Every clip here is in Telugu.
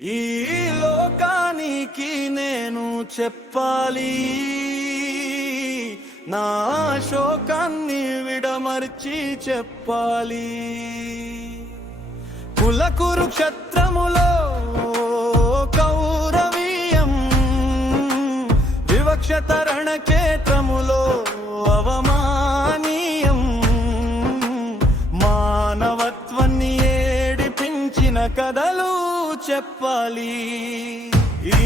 ఈ లోకానికి నేను చెప్పాలి, నా శోకాన్ని విడమర్చి చెప్పాలి. కుల కురుక్షేత్రములో కౌరవీయం, వివక్షత రణక్షేత్రములో అవమానీయం. మానవత్వాన్ని ఏడిపించిన కథలు చెప్పాలి. ఈ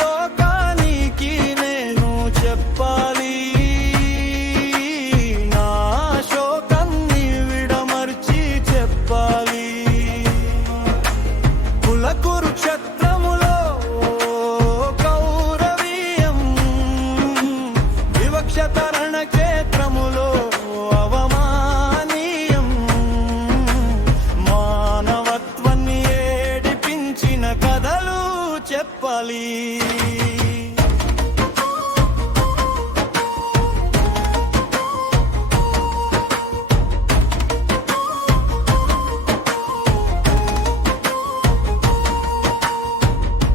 లోకానికి నేను చెప్పాలి, నా శోకాన్ని విడమర్చి చెప్పాలి. కుల కురుక్షేత్రములో కౌరవీయం, వివక్షత రణక్షేత్రములో అవమానీయం. మానవత్వాన్ని ఏడిపించిన కథలు చెప్పాలి.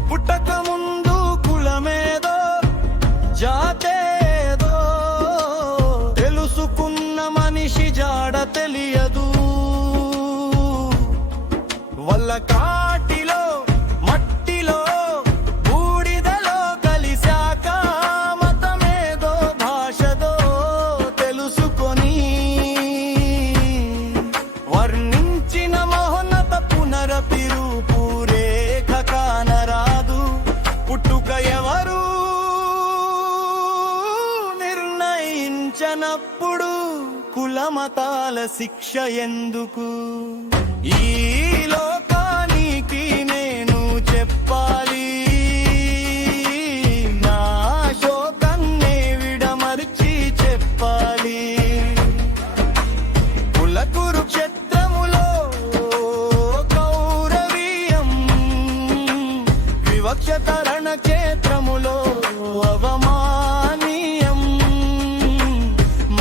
పుట్టక ముందు కులమేదో జాతేదో తెలుసుకున్న మనిషి జాడ తెలియదు. వల్ల కాటిలో మట్టిలో బూడిదలో కలిశాక మతమేదో భాషదో తెలుసుకొని వర్ణించిన మహోన్నత పునరపిరూపు రేఖ కానరాదు. పుట్టుక ఎవరు నిర్ణయించనప్పుడు కులమతాల శిక్ష ఎందుకు? ఈ లోకానికి నేను చెప్పాలి, నా శోకాన్ని విడమర్చి చెప్పాలి. కుల కురుక్షేత్రములో కౌరవీయం, వివక్షత రణక్షేత్రములో అవమానీయం.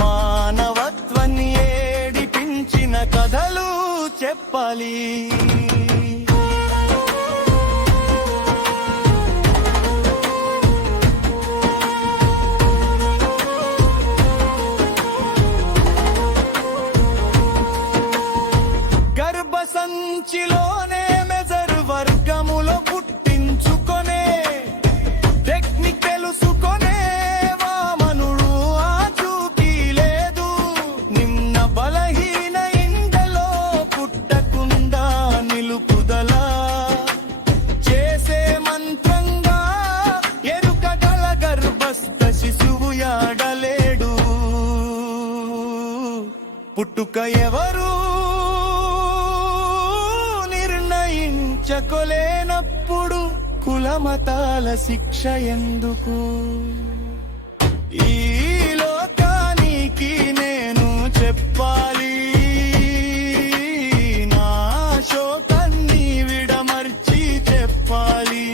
మానవత్వాన్ని ఏడిపించిన కథలు చెప్పాలి. గర్భసంచిలోనే మెజర్ వర్గములో పుట్టించుకొనే టెక్నిక్ తెలుసుకొనే వామనుడు ఆచూకీ లేదు. నిమ్న బలహీన ఇండలో పుట్టకుండా నిలుపుదల చేసే మంత్రంగా ఎరుకగల గర్భస్థ శిశువు యాడలేడు. పుట్టుక ఎవరు నిర్ణయించకోలేనప్పుడు కులమతాల శిక్ష ఎందుకు? ఈ లోకానికి నేను చెప్పాలి, నా శోకాన్ని విడమర్చి చెప్పాలి.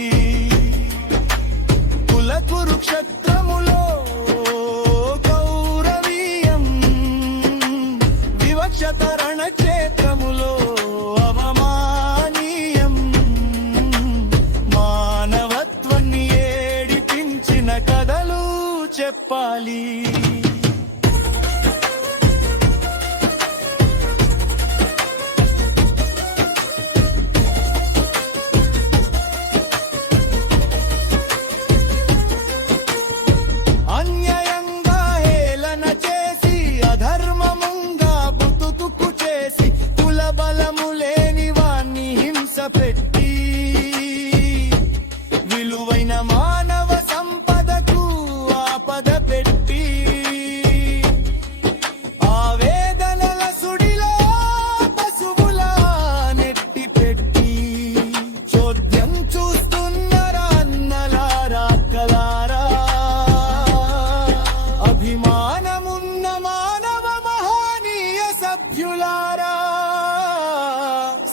కుల కురుక్షేత్రములో కౌరవీయం, వివక్షత రణక్షేత్రములో అవమానీయం. మానవత్వాన్ని ఏడిపించిన కథలు చెప్పాలి. అన్యాయంగా హేళన చేసి అధర్మముగా బతుకు చేసి కుల బలము లేని వాణ్ణి హింస పెట్టి విలువైన మానవ సంపదకు ఆపద పెట్టి ఆవేదనల సుడిలో పశువుల నెట్టి పెట్టి చోద్యం చూస్తున్నారా అన్నలారా అక్కలారా. అభిమానమున్న మానవ మహనీయ సభ్యులారా,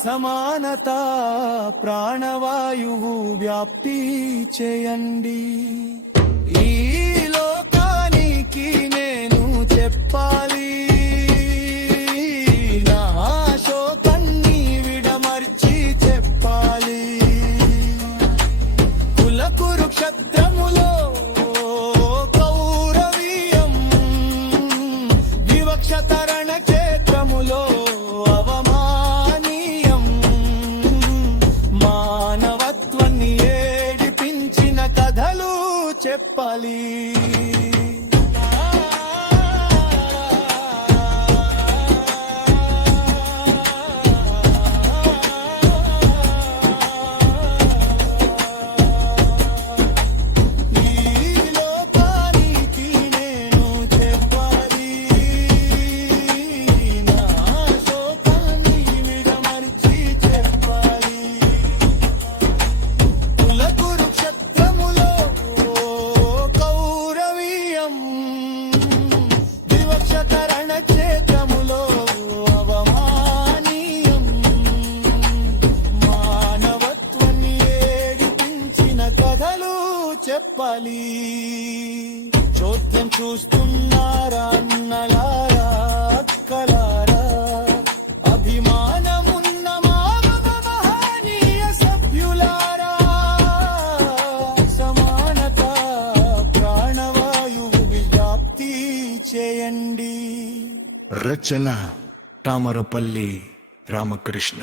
సమానత ప్రాణవాయువు వ్యాప్తి చేయండి. ఈ లోకానికి నేను చెప్పాలి, నా శోకాన్ని విడమర్చి చెప్పాలి. చెప్పాలి. క్షేత్రములో అవమానీయం మానవత్వాన్ని ఏడిపించిన కథలు చెప్పాలి. చోద్యం చూస్తున్నారా అన్నలారా అక్కలారా, అభిమానమున్న మానవ మహనీయ సభ్యులారా, సమానత ప్రాణవాయువు వ్యాప్తి చేయండి. రచన తామరపల్లి రామకృష్ణ.